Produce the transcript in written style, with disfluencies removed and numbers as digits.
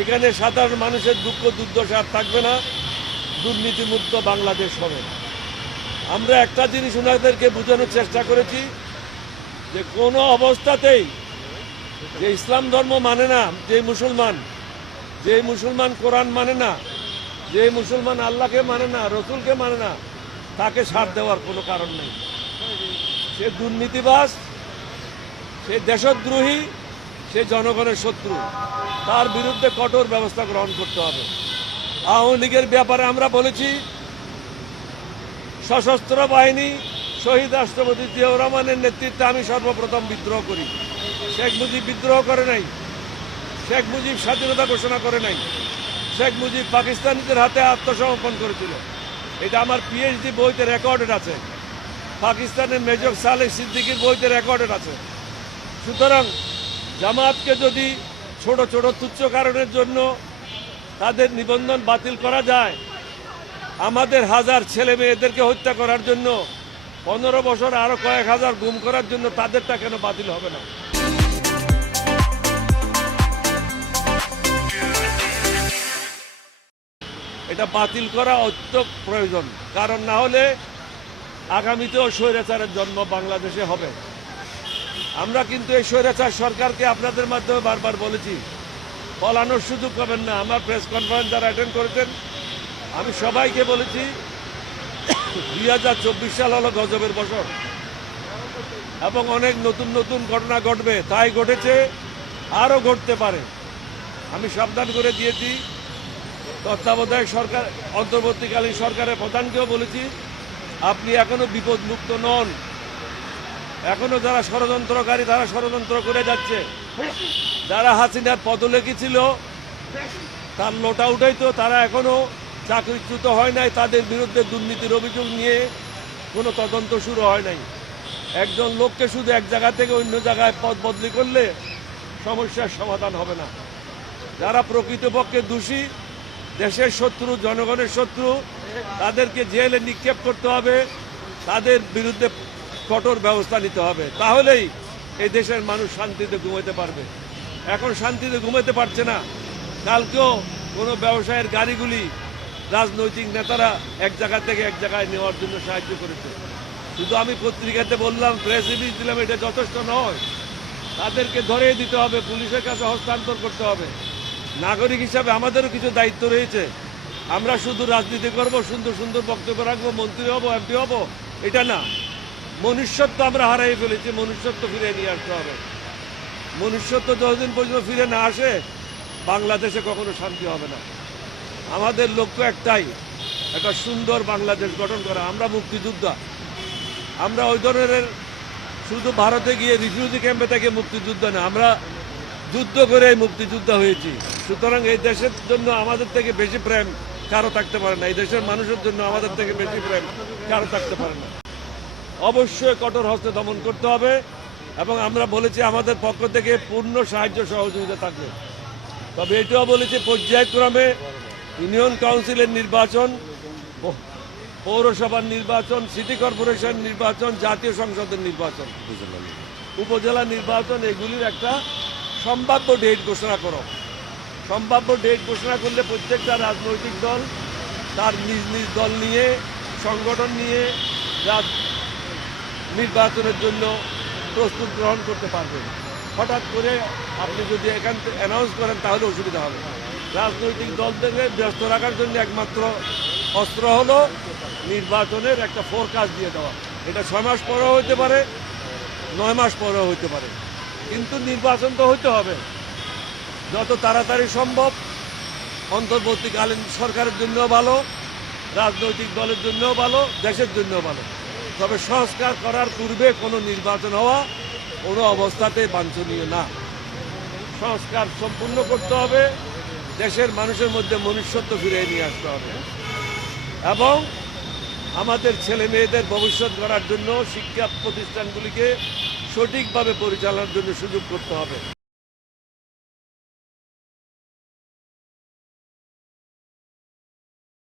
এখানে সাধারণ মানুষের দুঃখ দুর্দশা আর থাকবে না, দুর্নীতিমুক্ত বাংলাদেশ হবে। আমরা একটা জিনিস ওনাদেরকে বোঝানোর চেষ্টা করেছি যে কোনো অবস্থাতেই যে ইসলাম ধর্ম মানে না, যে মুসলমান কোরআন মানে না, যে মুসলমান আল্লাহকে মানে না, রসুলকে মানে না, তাকে ছাড় দেওয়ার কোনো কারণ নেই। সে দুর্নীতিবাজ, সে দেশদ্রোহী, সে জনগণের শত্রু, তার বিরুদ্ধে কঠোর ব্যবস্থা গ্রহণ করতে হবে। আওয়ামী লীগের ব্যাপারে আমরা বলেছি সশস্ত্র বাহিনী শহীদ রাষ্ট্রপতি জিয়াউর রহমানের নেতৃত্বে আমি সর্বপ্রথম বিদ্রোহ করি। শেখ মুজিব বিদ্রোহ করে নাই, শেখ মুজিব স্বাধীনতা ঘোষণা করে নাই, শেখ মুজিব পাকিস্তানিদের হাতে আত্মসমর্পণ করেছিল। এটা আমার পিএইচডি বইতে রেকর্ডেড আছে, পাকিস্তানের মেজর সালেহ সিদ্দিকীর বইতে রেকর্ডেড আছে। সুতরাং জামাতকে যদি ছোট ছোট তুচ্ছ কারণের জন্য তাদের নিবন্ধন বাতিল করা যায়, আমাদের হাজার ছেলে মেয়েদেরকে হত্যা করার জন্য 15 বছর আরো কয়েক হাজার গুম করার জন্য তাদেরটা কেন বাতিল হবে না? এটা বাতিল করা অত্যন্ত প্রয়োজন, কারণ না হলে আগামীতেও স্বৈরাচারের জন্ম বাংলাদেশে হবে। আমরা কিন্তু এই স্বৈরাচার সরকারকে আপনাদের মাধ্যমে বারবার বলেছি, পলানোর সুযোগ পাবেন না। আমার প্রেস কনফারেন্স যারা অ্যাটেন্ড করেছেন, আমি সবাইকে বলেছি 2024 সাল হলো গজবের বছর এবং অনেক নতুন নতুন ঘটনা ঘটবে, তাই ঘটেছে, আরও ঘটতে পারে। আমি সাবধান করে দিয়েছি। তত্ত্বাবধায়ক সরকার, অন্তর্বর্তীকালীন সরকারের প্রধানকেও বলেছি, আপনি এখনো বিপদমুক্ত নন। এখনো যারা ষড়যন্ত্রকারী তারা ষড়যন্ত্র করে যাচ্ছে। যারা হাসিনার পদলেখী ছিল তার লোটা উঠাইতো, তারা এখনো চাকরিচ্যুত হয় নাই, তাদের বিরুদ্ধে দুর্নীতির অভিযোগ নিয়ে কোনো তদন্ত শুরু হয় নাই। একজন লোককে শুধু এক জায়গা থেকে অন্য জায়গায় পদ বদলি করলে সমস্যার সমাধান হবে না। যারা প্রকৃতপক্ষে দোষী, দেশের শত্রু, জনগণের শত্রু, তাদেরকে জেলে নিক্ষেপ করতে হবে, তাদের বিরুদ্ধে কঠোর ব্যবস্থা নিতে হবে। তাহলেই এই দেশের মানুষ শান্তিতে ঘুমাতে পারবে। এখন শান্তিতে ঘুমাতে পারছে না। কালকেও কোনো ব্যবসায়ের গাড়িগুলি রাজনৈতিক নেতারা এক জায়গা থেকে এক জায়গায় নেওয়ার জন্য সাহায্য করেছে। শুধু আমি পত্রিকাতে বললাম, প্রেস রিলিজ দিলাম, এটা যথেষ্ট নয়। তাদেরকে ধরে দিতে হবে, পুলিশের কাছে হস্তান্তর করতে হবে। নাগরিক হিসাবে আমাদেরও কিছু দায়িত্ব রয়েছে। আমরা শুধু রাজনীতি করব, সুন্দর সুন্দর বক্তব্য রাখবো, মন্ত্রী হব, এমপি হব, এটা না। মনুষ্যত্ব আমরা হারাই ফেলেছি, মনুষ্যত্ব ফিরে নিয়ে আসতে হবে। মনুষ্যত্ব যতদিন পর্যন্ত ফিরে না আসে, বাংলাদেশে কখনো শান্তি হবে না। আমাদের লক্ষ্য একটাই, একটা সুন্দর বাংলাদেশ গঠন করা। আমরা মুক্তিযোদ্ধা, আমরা ওই ধরনের শুধু ভারতে গিয়ে রিফিউজি ক্যাম্পে থেকে মুক্তিযোদ্ধা না, আমরা যুদ্ধ করে মুক্তিযোদ্ধা হয়েছি। সুতরাং এই দেশের জন্য আমাদের থেকে বেশি প্রেম কারো থাকতে পারে না, এই দেশের মানুষের জন্য আমাদের থেকে বেশি প্রেম কারো থাকতে পারে না। অবশ্যই কঠোর হস্তে দমন করতে হবে এবং আমরা বলেছি আমাদের পক্ষ থেকে পূর্ণ সাহায্য সহযোগিতা থাকবে। তবে এটাও বলেছি পর্যায়ক্রমে ইউনিয়ন কাউন্সিলের নির্বাচন, পৌরসভার নির্বাচন, সিটি কর্পোরেশন নির্বাচন, জাতীয় সংসদের নির্বাচন, উপজেলা নির্বাচন, এগুলির একটা সম্ভাব্য ডেট ঘোষণা করো। সম্ভাব্য ডেট ঘোষণা করলে প্রত্যেকটা রাজনৈতিক দল তার নিজ নিজ দল নিয়ে, সংগঠন নিয়ে নির্বাচনের জন্য প্রস্তুত গ্রহণ করতে পারবেন। হঠাৎ করে আপনি যদি এখান থেকে অ্যানাউন্স করেন তাহলে অসুবিধা হবে। রাজনৈতিক দলদেরকে ব্যস্ত রাখার জন্য একমাত্র অস্ত্র হলো নির্বাচনের একটা ফোরকাস্ট দিয়ে দেওয়া। এটা 6 মাস পরেও হতে পারে, 9 মাস পরেও হতে পারে, কিন্তু নির্বাচন তো হতে হবে যত তাড়াতাড়ি সম্ভব। অন্তর্বর্তীকালীন সরকারের জন্যও ভালো, রাজনৈতিক দলের জন্যও ভালো, দেশের জন্যও ভালো। তবে সংস্কার করার পূর্বে কোনো নির্বাচন হওয়া কোনো অবস্থাতে বাঞ্ছনীয় না। সংস্কার সম্পূর্ণ করতে হবে, দেশের মানুষের মধ্যে মনুষ্যত্ব ফিরিয়ে নিয়ে আসতে হবে এবং আমাদের ছেলে মেয়েদের ভবিষ্যৎ গড়ার জন্য শিক্ষা প্রতিষ্ঠানগুলিকে সঠিকভাবে পরিচালনার জন্য সুযোগ করতে হবে।